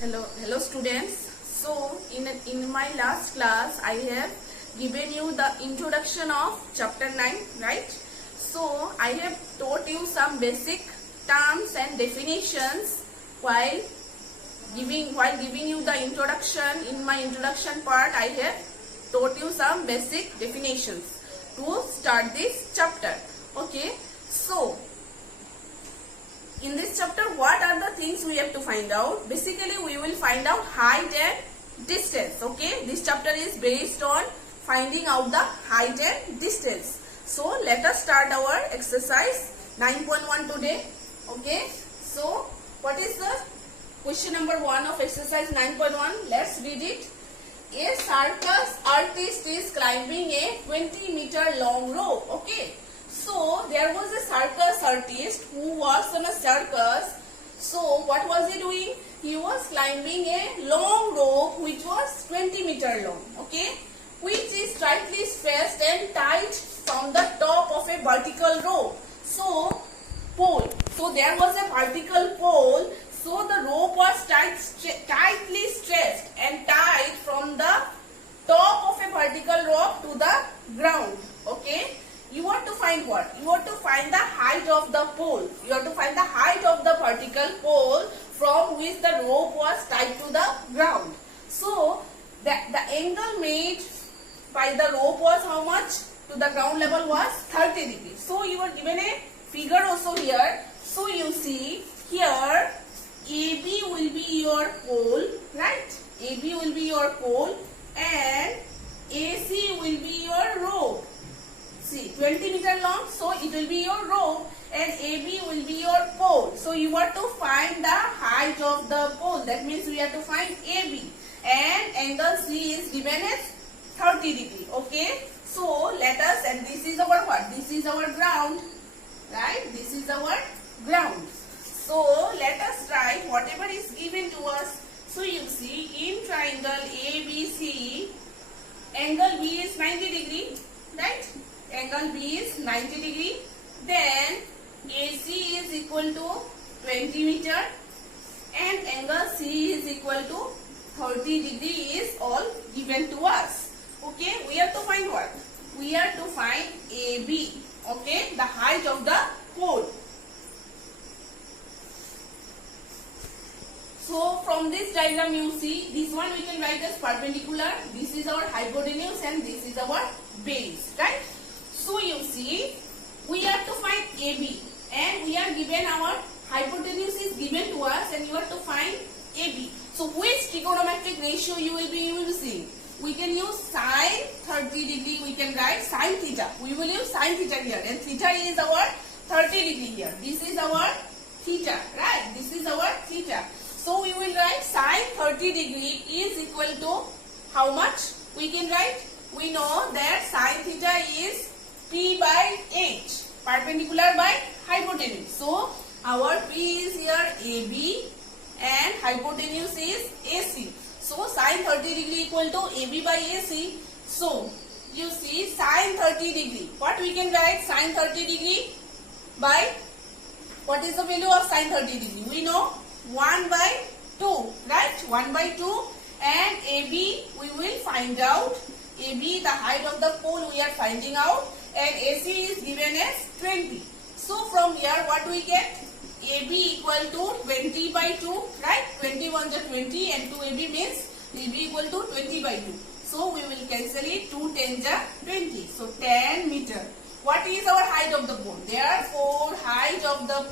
Hello students. So in my last class I have given you the introduction of chapter 9, right? So I have taught you some basic terms and definitions while giving you the introduction. In my introduction part I have taught you some basic definitions to start this chapter. Okay, so in this chapter, what are the things we have to find out? Basically, we will find out height and distance. Okay, this chapter is based on finding out the height and distance. So, let us start our exercise 9.1 today. Okay, so what is the question number 1 of exercise 9.1? Let's read it. A circus artist is climbing a 20-meter long rope. Okay. So, there was a circus artist who was on a circus. So, what was he doing? He was climbing a long rope which was 20-meter long. Okay, which is tightly stretched and tied from the top of a vertical rope. So, pole. So, there was a vertical pole. So, the rope was tightly stretched and tied from the top of a vertical rope to the ground. Okay. You want to find what? You want to find the height of the pole. You have to find the height of the vertical pole from which the rope was tied to the ground. So, the angle made by the rope was how much? To the ground level was 30 degrees. So, you are given a figure also here. So, you see here AB will be your pole, right? AB will be your pole and AC will be your rope. See, 20 meter long, so it will be your rope and AB will be your pole. So you want to find the height of the pole. That means we have to find AB and angle C is given as 30 degree. Okay. So let us, and this is our what? This is our ground, right? This is our ground. So let us write whatever is given to us. So you see in triangle ABC, angle B is 90 degree, right? Angle B is 90 degree. Then AC is equal to 20 meter and angle C is equal to 30 degree is all given to us. Okay, we have to find what? We have to find AB. Okay, the height of the pole. So from this diagram you see, this one we can write as perpendicular. This is our hypotenuse and this is our base, right? So you see, we have to find AB and we are given our hypotenuse is given to us and you have to find AB. So which trigonometric ratio you will be using? We can use sine 30 degree, we can write sine theta. We will use sine theta here and theta is our 30 degree here. This is our theta, right? This is our theta. So we will write sine 30 degree is equal to how much? We can write, we know that sine theta is P by H, perpendicular by hypotenuse. So, our P is here AB and hypotenuse is AC. So, sine 30 degree equal to AB by AC. So, you see sine 30 degree. What we can write sine 30 degree by, what is the value of sine 30 degree? We know 1 by 2, right? 1 by 2 and AB we will find out. AB, the height of the pole we are finding out. And AC is given as 20. So from here what we get? AB equal to 20 by 2, right? 21 is 20 and 2AB means AB equal to 20 by 2. So we will cancel it, 2 10 is 20. So 10 meter. What is our height of the pole? Therefore height of the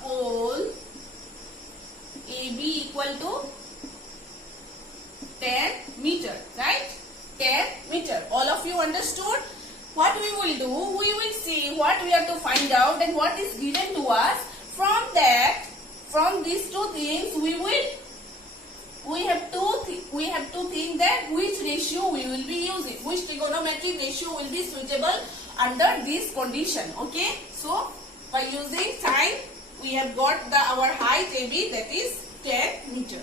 pole AB equal to 10 meter, right? 10 meter. All of you understood? What we will do, we will see what we have to find out and what is given to us. From that, from these two things, we have to think that which ratio we will be using, which trigonometric ratio will be suitable under this condition. Okay, so by using sine, we have got our height AB, that is 10 meter.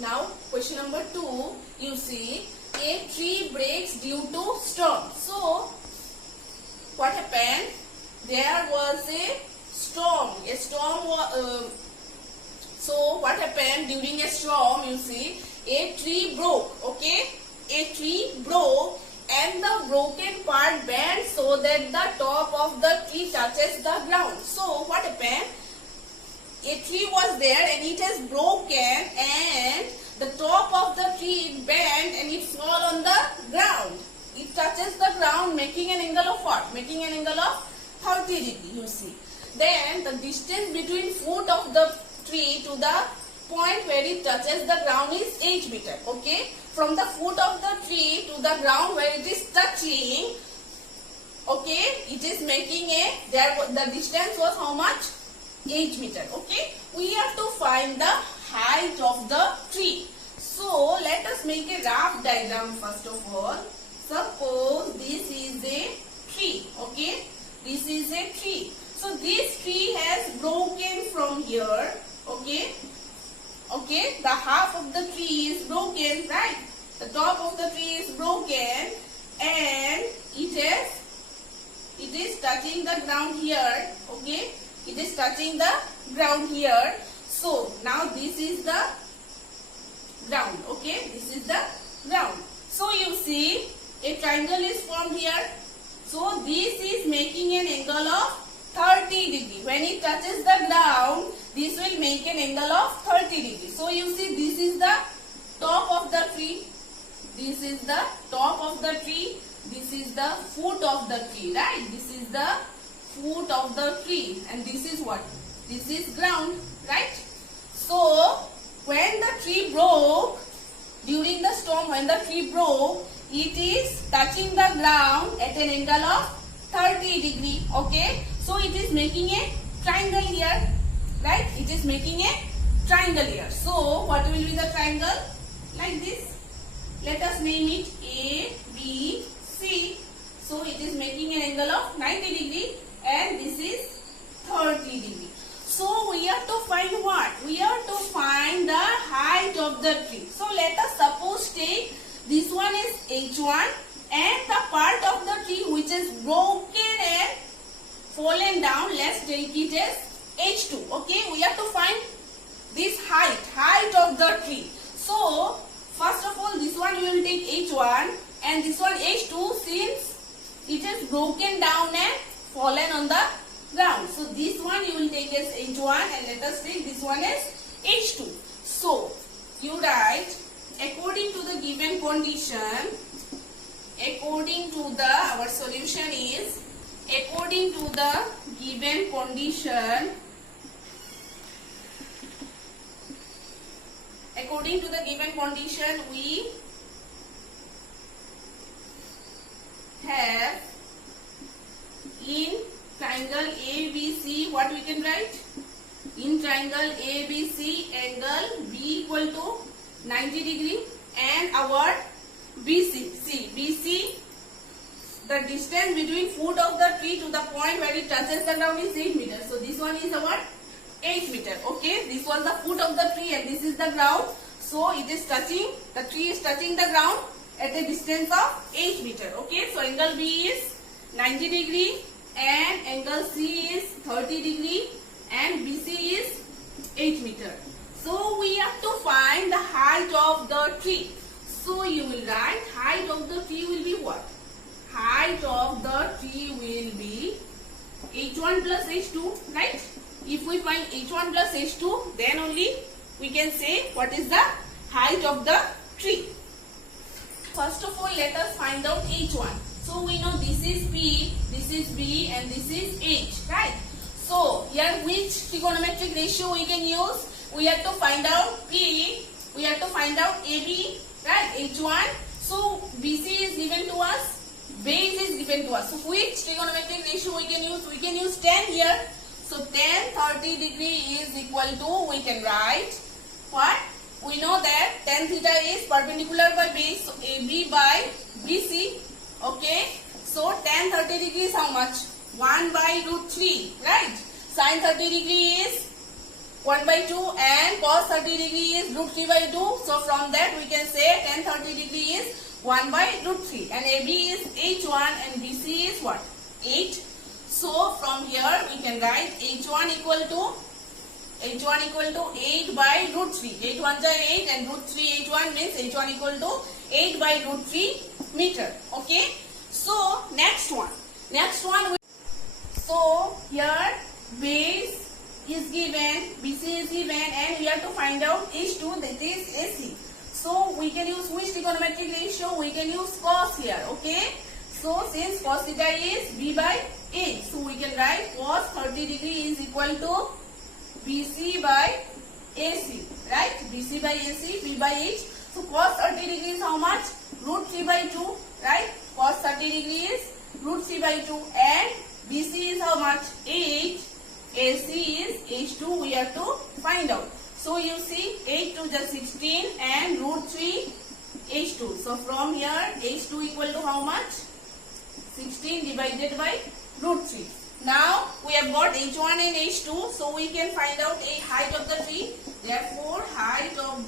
Now question number 2, you see a tree breaks due to storm. So what happened? There was a storm. So what happened during a storm? You see, a tree broke. Okay, a tree broke, and the broken part bent so that the top of the tree touches the ground. So what happened? A tree was there and it has broken, and the top of the tree bent and it fall on the ground. It touches the ground, making an angle of what? Making an angle of 30 degree, you see. Then the distance between foot of the tree to the point where it touches the ground is 8 meter. Okay, from the foot of the tree to the ground where it is touching, okay, it is making the distance was how much? 8 meter. Okay, we have to find the height of the tree. So let us make a rough diagram first of all. Suppose this is a tree. Okay, this is a tree. So this tree has broken from here. Okay, okay, the half of the tree is broken, right? The top of the tree is broken, and it is touching the ground here. Okay, it is touching the ground here. So now this is the ground. Okay, this is the ground. So you see a triangle is formed here. So this is making an angle of 30 degree. When it touches the ground, this will make an angle of 30 degree. So you see, this is the top of the tree. This is the top of the tree. This is the foot of the tree, right? This is the foot of the tree, and this is what? This is ground, right? So when the tree broke, during the storm, when the tree broke, it is touching the ground at an angle of 30 degree. Okay, so it is making a triangle here, right? It is making a triangle here. So what will be the triangle? Like this. Let us name it A, B, C. So it is making an angle of 90 degree, and this is 30 degree. So we have to find what? We have to find the height of the tree. So let us suppose take this one is H1, and the part of the tree which is broken and fallen down, let's take it as H2. Okay, we have to find this height of the tree. So first of all, this one you will take H1, and this one H2, since it is broken down and fallen on the ground. So this one you will take as H1, and let us take this one as H2. So you write, according to the given condition, according to the, our solution is, according to the given condition, according to the given condition, we have in triangle ABC, what we can write? In triangle ABC, angle B equal to 90 degree, and our BC, see BC, the distance between foot of the tree to the point where it touches the ground is 8 meters. So this one is our 8 meter. Okay, this was the foot of the tree and this is the ground. So it is touching, the tree is touching the ground at a distance of 8 meter. Okay, so angle B is 90 degree and angle C is 30 degree and BC is 8 meter. So we have to find the height of the tree. So you will write, height of the tree will be what? Height of the tree will be H1 plus H2, right? If we find H1 plus H2, then only we can say what is the height of the tree. First of all, let us find out H1. So we know this is P, this is B, and this is H, right? So here which trigonometric ratio we can use? We have to find out P, we have to find out AB, right? H1. So BC is given to us, base is given to us. So which trigonometric ratio we can use? We can use tan here. So tan 30 degree is equal to, we can write what? We know that tan theta is perpendicular by base, so AB by BC. Okay. So tan 30 degree is how much? 1 by root 3, right? Sin 30 degree is 1 by 2 and cos 30 degree is root 3 by 2. So from that we can say tan 30 degree is 1 by root 3 and AB is H1 and BC is what? 8. So from here we can write H1 equal to h1 equal to 8 by root 3. 8 1s are 8 and root 3 h1 means h1 equal to 8 by root 3 meter. Okay. So next one. So here base is given, BC is given, and we have to find out H2, that is AC. So we can use which trigonometric ratio? We can use cos here. Okay. So since cos theta is B by H, so we can write cos 30 degree is equal to BC by AC, right? BC by AC, B by H. So cos 30 degree is how much? Root 3 by 2, right? Cos 30 degree is root 3 by 2, and BC is how much? 8. AC is H2, we have to find out. So you see 8 to the 16 and root 3 H2. So from here H2 equal to how much? 16 divided by root 3. Now we have got H1 and H2, so we can find out a height of the tree. Therefore height of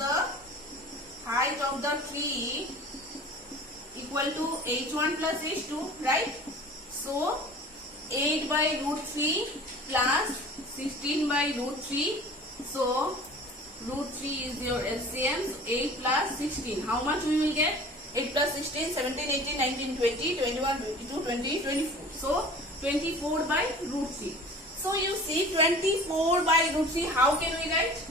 the tree equal to H1 plus H2, right? So 8 by root 3 plus 16 by root 3. So root 3 is your LCM. So 8 plus 16. How much we will get? 8 plus 16, 17, 18, 19, 20, 21, 22, 20, 24. So 24 by root 3. So you see 24 by root 3. How can we write?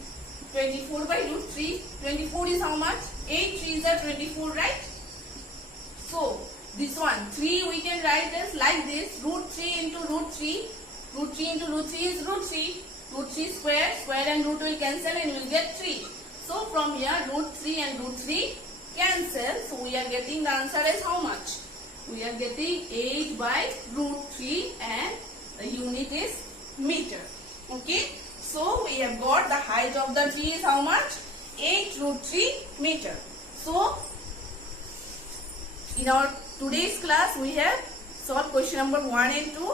24 by root 3. 24 is how much? 8 3s are 24, right? So this one 3 we can write this like this. Root 3 into root 3. Root 3 into root 3 is root 3. Root 3 square. Square and root will cancel and we will get 3. So from here root 3 and root 3 cancel. So we are getting the answer as how much? We are getting 8 by root 3 and the unit is meter. Okay. So we have got the height of the tree is how much? 8 root 3 meter. So in our today's class we have solved question number 1 and 2.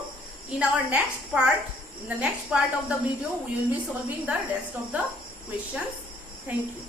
In our next part, in the next part of the video, we will be solving the rest of the questions. Thank you.